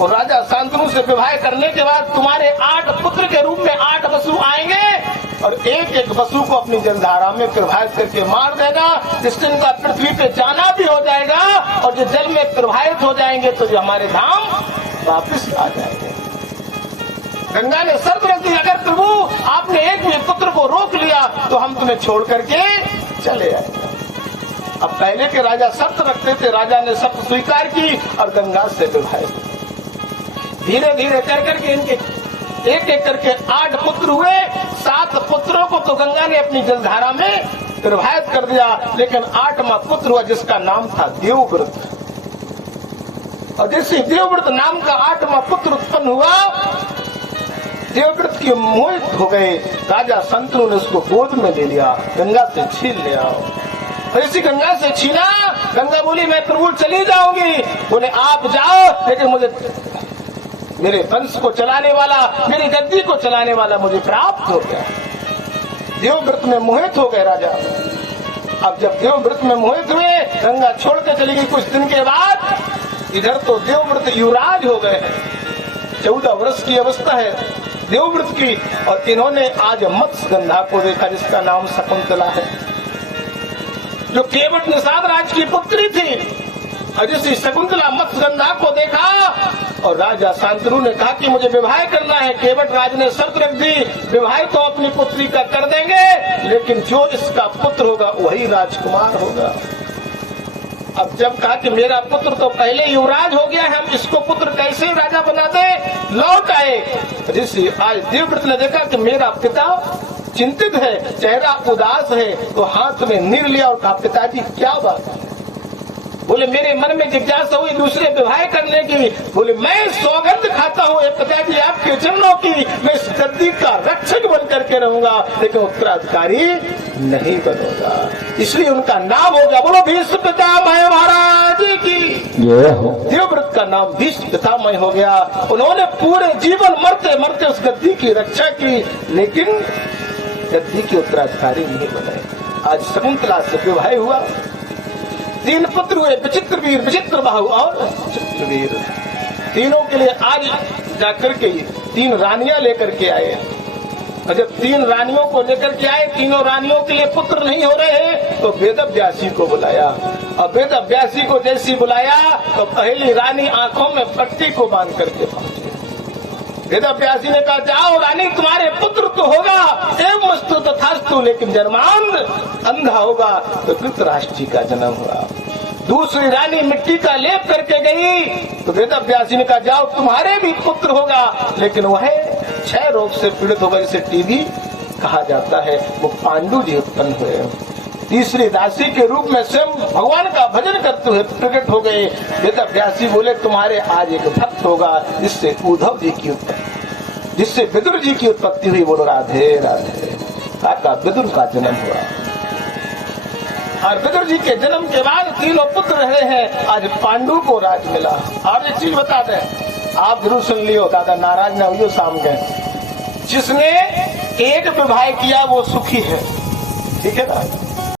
और राजा शांतनु से विवाह करने के बाद तुम्हारे 8 पुत्र के रूप में 8 वसु आएंगे और एक एक वसु को अपनी जलधारा में प्रवाहित करके मार देगा, जिससे इनका पृथ्वी पे जाना भी हो जाएगा और जो जल में प्रवाहित हो जाएंगे तो जो हमारे धाम वापिस आ जाएंगे। गंगा ने शर्त रख दी, अगर प्रभु आपने एक भी पुत्र को रोक लिया तो हम तुम्हें छोड़ करके चले आएंगे। अब पहले के राजा शर्त रखते थे, राजा ने शर्त स्वीकार की और गंगा से विवाह। धीरे धीरे कर करके इनके एक एक करके 8 पुत्र हुए। 7 पुत्रों को तो गंगा ने अपनी जलधारा में प्रवाहित कर दिया, लेकिन 8वां पुत्र हुआ जिसका नाम था देवव्रत। और जैसे देवव्रत नाम का 8वां पुत्र उत्पन्न हुआ, देवव्रत के मोहित हो गए। राजा शांतनु ने उसको गोद में ले लिया, गंगा से छीन लिया। और इसी गंगा से छीना, गंगा बोली मैं प्रभु चली जाऊंगी। बोले आप जाओ, लेकिन मुझे मेरे वंश को चलाने वाला, मेरी गद्दी को चलाने वाला मुझे प्राप्त हो गया। देवव्रत में मोहित हो गए राजा। अब जब देवव्रत में मोहित हुए, गंगा छोड़ के चली गई। कुछ दिन के बाद इधर तो देवव्रत युवराज हो गए हैं। 14 वर्ष की अवस्था है देवव्रत की, और इन्होंने आज मत्स्यगंधा को देखा जिसका नाम शकुंतला है, जो केवट निषाद राज की पुत्री थी। और जिस शकुंतला मत्स्यगंधा को देखा और राजा शांतनु ने कहा कि मुझे विवाह करना है। केवट राज ने शर्त रख दी, विवाह तो अपनी पुत्री का कर देंगे, लेकिन जो इसका पुत्र होगा वही राजकुमार होगा। अब जब कहा कि मेरा पुत्र तो पहले युवराज हो गया है, हम इसको पुत्र कैसे राजा बना दे, लौट आए। जिससे आज देवव्रत ने देखा कि मेरा पिता चिंतित है, चेहरा उदास है, तो हाथ में नीर लिया और कहा पिताजी क्या बात है। बोले मेरे मन में जिज्ञासा हुई दूसरे विवाह करने की। बोले मैं सौगंध खाता हूँ पिताजी आपके चरणों की, मैं इस गद्दी का रक्षक बन करके रहूंगा, लेकिन उत्तराधिकारी नहीं बनूंगा। इसलिए उनका नाम हो गया, बोलो भीष्म पितामह महाराज की। देवव्रत का नाम भीष्म पितामह हो गया। उन्होंने पूरे जीवन मरते मरते उस गद्दी की रक्षा की, लेकिन गद्दी के उत्तराधिकारी नहीं बने। आज शकुंतला से विवाह हुआ, 3 पुत्र हुए, विचित्रवीर, विचित्रबाहु और चित्रवीर। तीनों के लिए आज जाकर के 3 रानियां लेकर के आए। और जब 3 रानियों को लेकर के आए, तीनों रानियों के लिए पुत्र नहीं हो रहे हैं, तो वेदव्यासी को बुलाया। और वेदव्यासी को जैसी बुलाया तो पहली रानी आंखों में पट्टी को बांध करके पहुंची। वेदव्यासी ने कहा जाओ रानी तुम्हारे पुत्र तो होगा, एवं मस्तु तथास्तु, लेकिन जन्मांध अंधा होगा। तो धृतराष्ट्र का जन्म हुआ। दूसरी रानी मिट्टी का लेप करके गई, तो वेदव्यासी ने कहा जाओ तुम्हारे भी पुत्र होगा, लेकिन वह क्षय रोग से पीड़ित होगा, जिसे टीबी कहा जाता है। वो पांडु जी उत्पन्न हुए। तीसरी दासी के रूप में स्वयं भगवान का भजन करते हुए प्रकट हो गए। वेदव्यासी बोले तुम्हारे आज एक भक्त होगा, जिससे उद्धव जी की उत्पत्ति, जिससे विदुर जी की उत्पत्ति हुई। बोलो राधे राधे। काका विदुर का जन्म हुआ, और विदुर जी के जन्म के बाद 3 पुत्र रहे हैं। आज पांडु को राज मिला। और एक चीज बता दें, आप जरूर सुन लियो, दादा नाराज न हुई शाम गए। जिसने एक विवाह किया वो सुखी है, ठीक है ना।